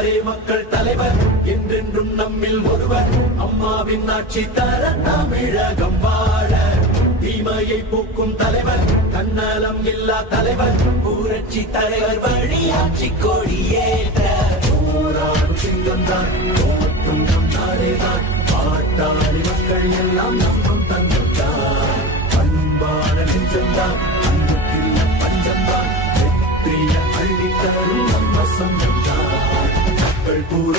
வந்தாரே மக்கள் தலைவர். என்றென்றும் நம்மில் ஒருவர். அம்மாவின் ஆட்சி தர தமிழகம் வாழ. தீமையை போக்கும் தலைவர். தன்னலம் இல்லா தலைவர். ஊரட்சி தலைவர் வழி ஆட்சி கொடியேற்ற போராடும் சிங்கம் தான். போற்றும் நம் நாடேதான் பாட்டாளி மக்கள் எல்லாம் நம்பும் தந்தான் அன்பான நெஞ்சம்தான் அன்புக்கில்ல பஞ்சம்தான் வெற்றிய அள்ளித்தரும் நம்ம சொந்தம்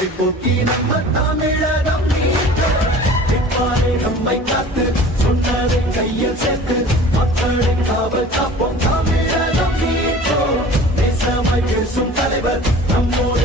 அப்படி போக்கி நம்ம தமிழகம் நீட்டாரே நம்மை காத்து சொன்னதை கையில் சேர்த்து மக்களை காவல் காப்போம் தமிழகம் நீட்டோம் தேசமாய் பேசும் தலைவர் நம்மோடு